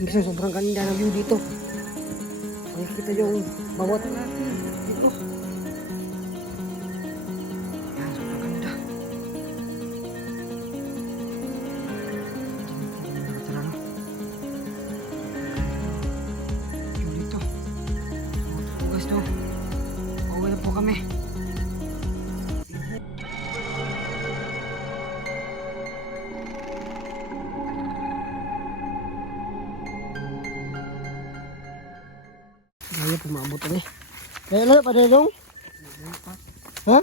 Minsan sobrang ganda ng view dito. Makikita yung bawat dito. Yan, sobrang ganda. Tara na. View dito. So guys, no. Pauwi na po kami. Kaya po maabutan eh. Kaya lang pa dong? Ha?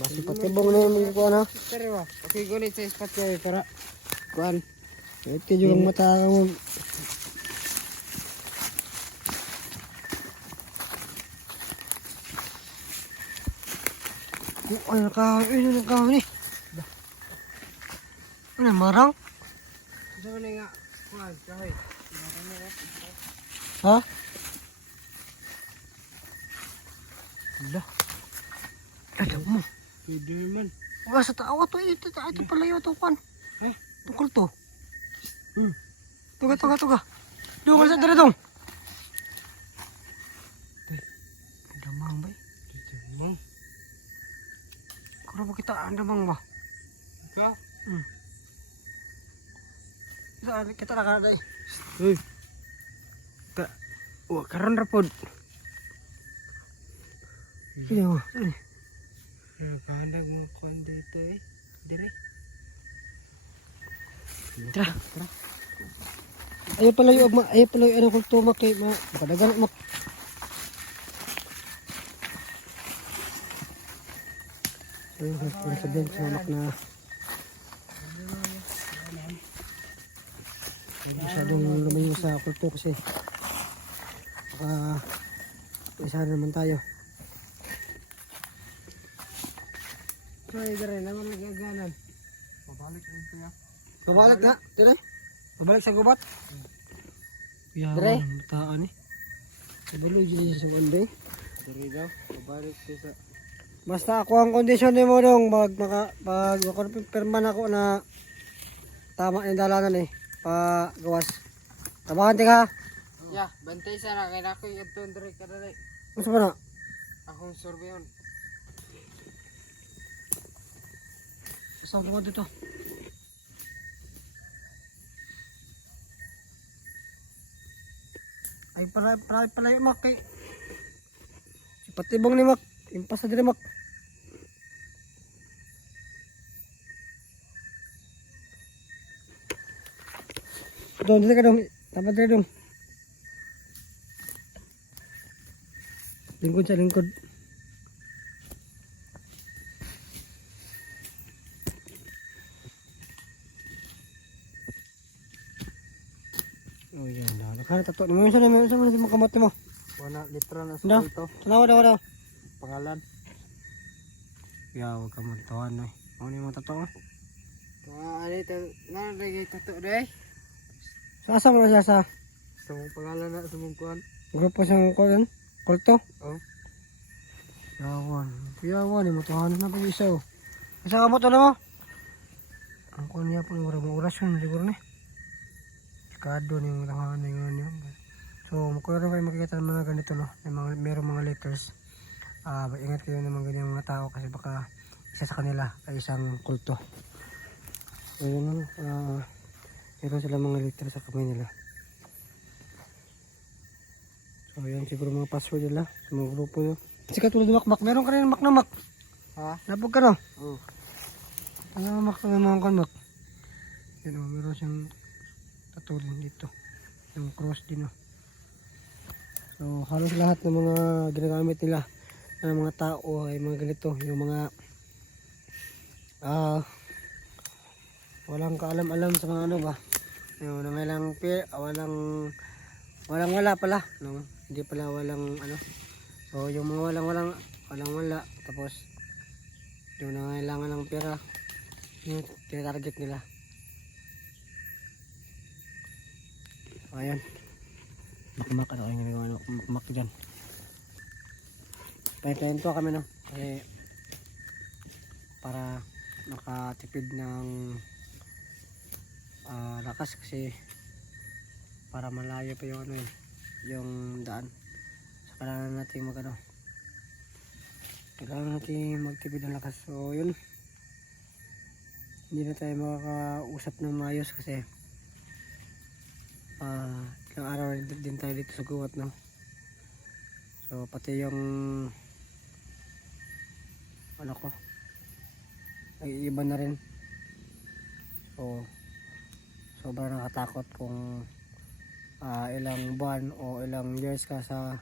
Masih patibong na yung kuhan ha. Pero okay, gunit sa spot kayo para kuan. Ito yung mata mo. Ay, nakahon eh. Ano, marang? So na nga kuan, kahoy. Ha? Wala. Ada mo. Pwede man. Wala sa taawa to. Ito pala yung ito kan. Eh? Tukol to. Tuga. Doon ka sa dara dong. Damang ba? Mang. Kuro ba kita ang damang ba? Ka? Kita nakada eh. Uy. Wa karon ra pod. Iyo. Nakahandag mo kuan dito eh. Dire. Tara. Ayaw pala yung ano kung tumak eh. Makadagan mak. Ayun, kung sabihin sumamak na. Hindi masyadong lumayo sa kulto kasi. Baka isa naman tayo. Ay, dire naman nagaganan. Pabalik rin kaya. Pabalik na, dire. Pabalik sa gubat. Dire. Taan eh. Sabuloy dyan sa one Dire daw. Pabalik sa Basta ako ang kondisyon ni mo dong pag makonfirman ako na tama yung dalanan eh. Pagawas. Tabakan ka. ya, bantay sana kay nako yung dire ka dali. Gusto mo na? Akong surveyon. Gusto ko dito. Ay pala yung mak eh. Si patibong ni mak. Impas na din mak. Doon, dito ka dong. Dapat dito dong. Lingkod sa lingkod. Oh yan dah. Nakala tato. Naman sa makamote mo. Wala litra na Dah. sa ito. Daw. Pangalan. Ya, huwag ka magtawan eh. Ano yung mga tato mo? Ano ito? Nalagay tato deh. Sasa mo na sa Sa mong pangalan na sa mong kuan. grupo sa kulan? Kulto? Oh. Yawan, yung matuhanan na pa yung isa oh. Isa ka mo to na mo? Ang kuhan niya po, yung orasyon siguro na eh. Sikado na yung matuhanan na yung ano. So, kung kayo makikita ng mga ganito no, merong mga letters. Ingat kayo ng mga ganyan mga tao kasi baka isa sa kanila ay isang kulto. So, yun meron sila mga letters sa kamay nila. So, yan siguro mga password nila sa mga grupo nyo. Kasi katulad ng makmak, meron ka rin mak na mak. Ha? Nabog ka no? Oh. Ano mak na mga kanmak? Yan o, meron siyang tatulin dito. Yung cross din o. So, halos lahat ng mga ginagamit nila ng mga tao ay mga ganito. Yung mga walang kaalam-alam sa mga ano ba. Yung nangailang wala pala. No? Hindi pala walang ano. So, yung mga wala. Tapos, yung nangailangan ng pera, yung tinatarget nila. So, ayan. Makmak, ano kayong ginagawa ng makmak dyan. Tayo kami no. Kasi, para makatipid ng malakas kasi para malayo pa yung ano yung daan. So kailangan natin kailangan natin magtipid ng lakas. So yun, hindi na tayo makakausap ng maayos kasi ilang araw din tayo dito sa guwat, no? So pati yung ano ko ay iba na rin. So sobrang nakatakot kung ilang buwan o ilang years ka sa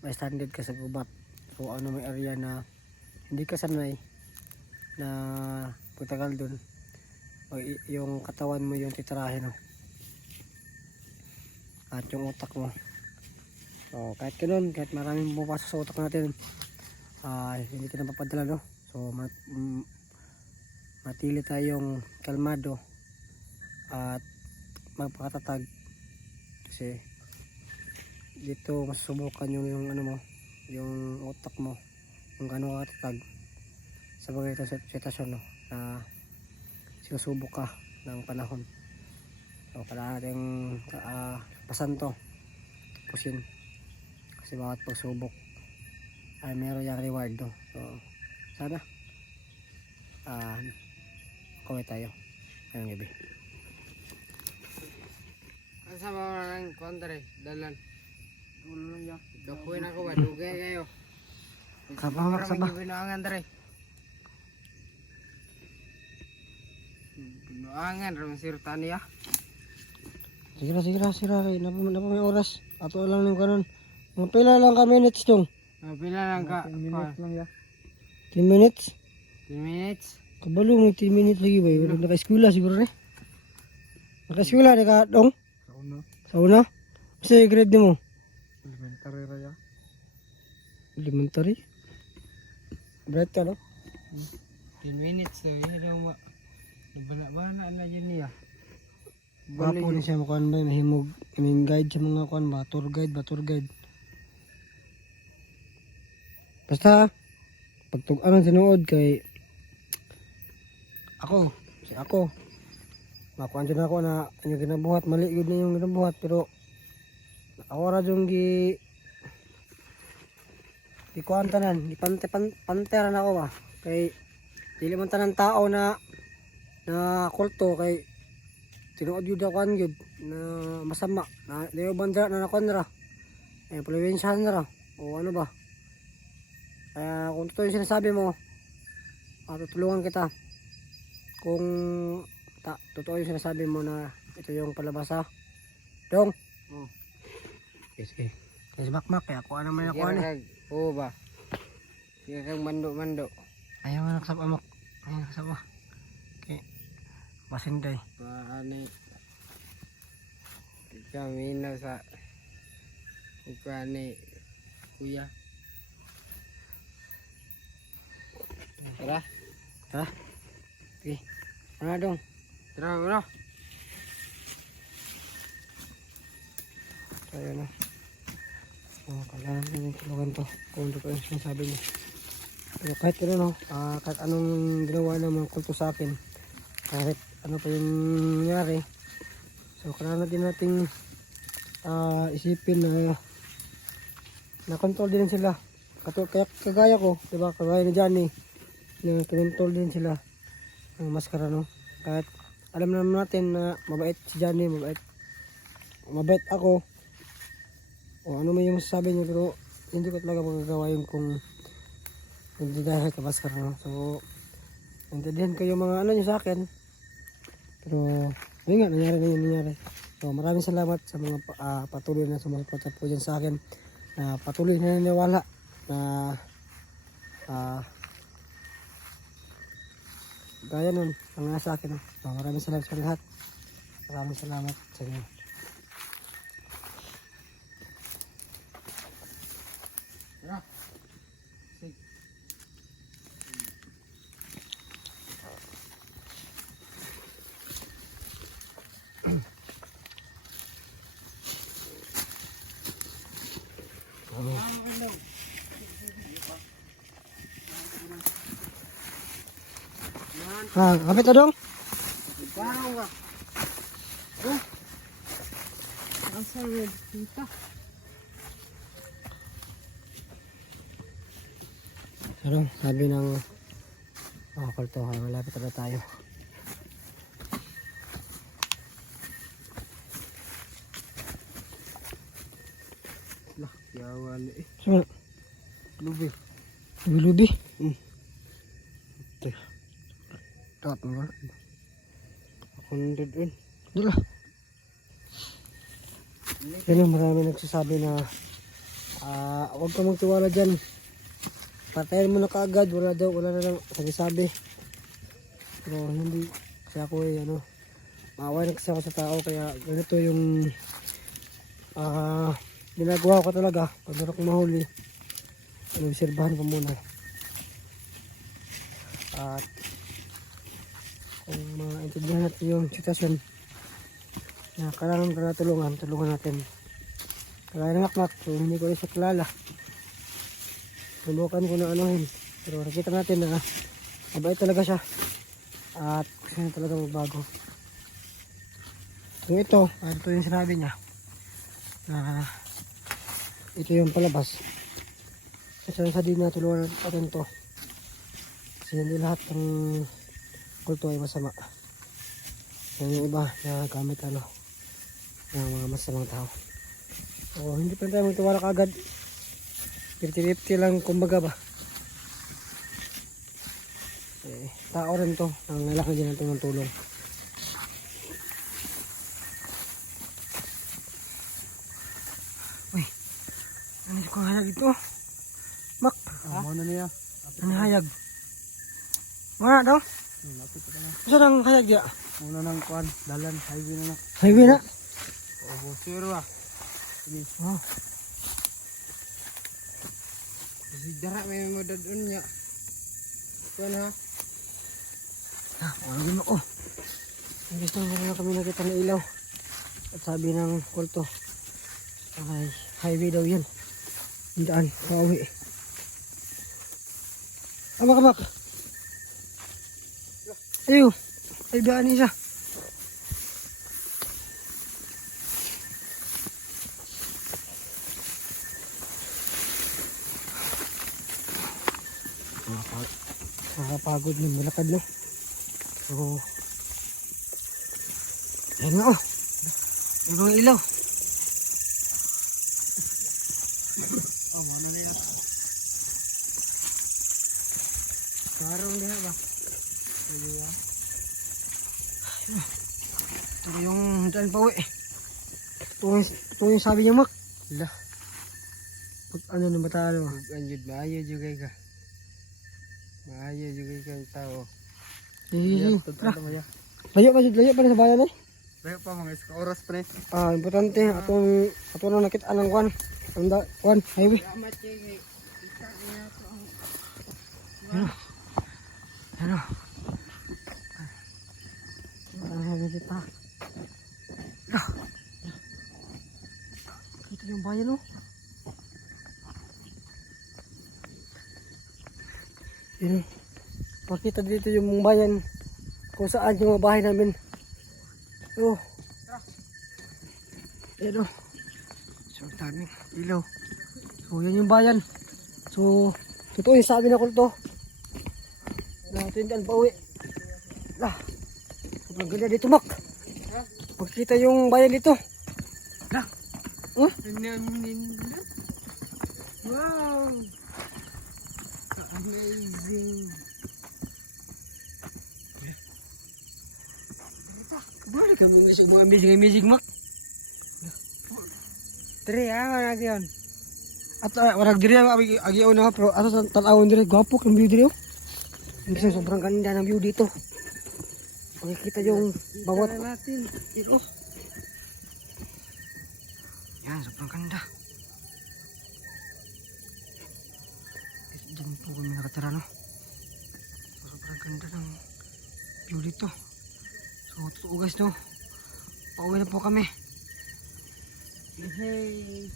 may stranded ka sa gubat. So ano, may area na hindi ka sanay na pagtagal dun o yung katawan mo yung titirahin, no? At yung utak mo. So kahit ganun, kahit maraming pumapasok sa utak natin, hindi ka napapadala, no? So matili tayong kalmado at magpakatatag kasi dito masusubukan yung ano mo, yung utak mo, kung gaano ka katatag sa bagay itong sitwasyon, no? Na sinusubok ka ng panahon. So kailangan natin pasan to, tapusin kasi bawat pagsubok ay meron yung reward, no? So sana kaway tayo ngayong gabi. Ang sama mo ng kontre, dalan. Ulo lang yan. Kapuin ako ba? Dugay kayo. Sabah. Binuangan dere. Binuangan, ramang sirtan niya. Sige ra kay napa may oras. Ato lang ning kanon. Mga pila lang ka minutes dong. Pila lang ka. 10 minutes lang ya. 10 minutes? 10 minutes. Kabalo mo 10 minutes lagi ba? Wala naka-eskwela siguro ni. Naka-eskwela ni ka dong? Sa una. Sa grade mo? Elementary raya. Elementary? Bright ka, no? 10 minutes daw. Yan daw ma. Nabala-bala na yun niya. Wapo ni siya makuhan ba? Nahimog. Guide sa mga kuhan ba? Tour guide. Basta, pagtug-anan sinuod kay ako. Makuhan dyan ako na yung ginabuhat. Mali yun na yung ginabuhat. Pero, nakawara yung di kuhan tanan. Di panteran ako ba? Kay, dili man tanan tao na kulto kay tinuod yun ako yun na masama na diyo bandra na nakonra impluwensyahan na ra o ano ba, kaya kung totoo yung sinasabi mo tutulungan kita kung totoo yung sinasabi mo na ito yung palabas, ha dong. Sige kasi makmak kaya ako ano man ako ano oo ba kaya kang mando ayaw nga naksap amok ayaw naksap mo okay masinday paano kami na sa ukani kuya tara okay ano dong tara bro. Kaya na kailangan natin tulungan to kung totoo yung sinasabi niya. Pero kahit ano, kahit anong ginawa ng mga kulto sa akin, kahit ano pa yung nangyari, so kailangan din nating isipin na control din sila. Kaya kagaya ko, diba, kagaya ni Johnny, na control din sila ng maskara, no? Kahit alam naman natin na mabait si Johnny, mabait ako, o ano man yung masasabi niyo, pero hindi ko talaga magagawa yung kung hindi dahil ka maskara, no? So intindihan ko yung mga ano nyo sa akin, pero yun nga, nangyari. So maraming salamat sa mga patuloy na sumusuporta po dyan sa akin, na patuloy na naniwala na gaya nun ang nasa akin, no? So maraming salamat sa lahat, maraming salamat sa inyo. Kapit na dong? Parang ka. Asa red kita. Ano, sabi ng kulto, malapit na tayo. Lah, yawan eh. So, Lubi. lubi. Teh. Tat mo. Ako nandun. Dala. Yan yung marami nagsasabi na huwag ka magtiwala dyan. Patayin mo na kaagad, wala na lang sabi-sabi. Pero hindi, kasi ako maaway na kasi ako sa tao, kaya ganito yung ginagawa ko talaga. Pag meron kong mahuli, obserbahan ko muna. At kung maintindihan natin yung sitwasyon na kailangan ka na tulungan natin. Kaya ng akmak, kung hindi ko rin siya kilala, subukan ko na anuhin. Pero nakita natin na mabait talaga siya. At gusto niya talaga magbago. Kung ito yung sinabi niya na ito yung palabas. Kasi sa din na tulungan natin to. Kasi hindi lahat ng kulto ay masama. Yung iba na gamit ng mga masamang tao. So hindi pa tayo magtiwala kagad. 50-50 lang kumbaga ba. Tao rin to, ang kailangan din natin ng tulong. Uy, ano ko hayag ito? Mak, Ano na niya? ano hayag? Wala daw? Lapit ka na. Saan ang hayag dia? Muna ng kuan, dalan, highway na na. Highway na? Oo, sure ah. Ini. Oh. Kasi dara may madadun niya. Kuan ha? Wala din ako. Gusto na kami nakita ng ilaw. At sabi ng kulto, ay highway daw yan. Yung daan, pauwi. Amak. Ayaw, ay daan isa. Nakapagod na malakad no. So, yan na yung ilaw. Oh, mana niya? Karong diha ba? Ayun ah. Ito yung daan pauwi. Ito yung sabi niya mak. Lah, Ano na bata ano? anjud maayo juga ka. Maayo juga ka ang tao. Sige. Maya. Layo pa na sa bayan eh. Layo pa mga iska oras pa ni. Importante ato na nakita ng kwan. Kwan highway. Salamat kay kita niya to ang Ano? Ang sabi kita. Kita yung bayan oh. Yun. Pakita dito yung bayan kung saan yung mga bahay namin. Oh. Yan oh. So daming ilaw. So yan yung bayan. So totoo yung sabi na kulto. Tindahan pa uwi. Lah. Sobrang ganda dito mak. Pakita yung bayan dito. Lah. Wow! Amazing! Balik kami ngisig mga amazing mak. Tre ah, lagi yun. At warag diri agi una pero ato tanawon diri gwapo kang view diri. Kasi sobrang ganda ng view dito. Makikita yung bawat natin. ito. Yan, sobrang ganda. Diyan po kami nakatira no. Sobrang ganda ng view dito. So totoo guys no. Pauwi na po kami. Hey!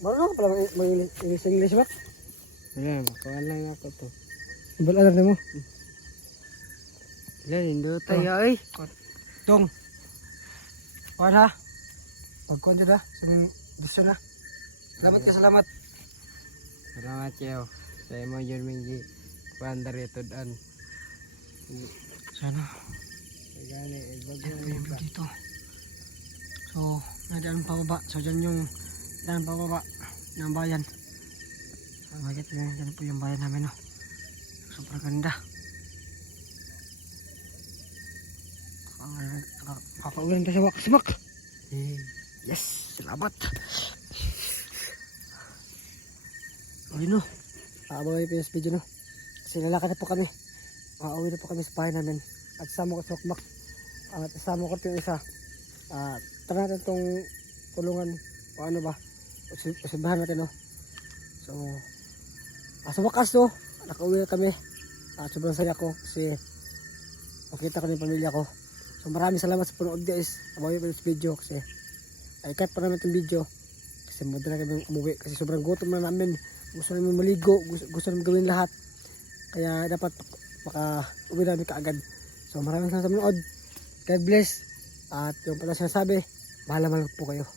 Marunong ka pala mag-English ba? Wala, makawan lang ako to. Balaan mo. Yan, hindi tayo ay. Dong. Kuhan ha. Pagkuhan dyan ha. Gusto na. Salamat ka, salamat. Salamat siyo. Sa imo yun mingi. Kuandar ito daan. Sana. Gani, bago Ito yung view dito. So, may daan pababa. So, dyan yung daan pababa ng bayan. So, makikita nyo, dyan po yung bayan namin, no. Sobrang ganda. Kakaulan pa sa wakasmak. Yes, salamat. Ayun, no. Abangan nyo po yung video, no. Kasi lalakad na po kami. Makauwi na po kami sa bahay namin. At sama ko sa wakmak. At sama ko yung isa. Tara natin itong tulungan o ano ba. Usibahan natin, no. So, sa wakas, no. Nakauwi na kami. Sobrang saya ko kasi makita ko na yung pamilya ko. So maraming salamat sa panood guys. Abangan nyo po yung video kasi ay cut pa namin itong video. Kasi madala kami umuwi. Kasi sobrang gutom na namin. Gusto namin maligo. Gusto namin gawin lahat. Kaya dapat maka-uwi namin kaagad. So maraming salamat sa panood. God bless. At yung pala sinasabi, bahala man po kayo.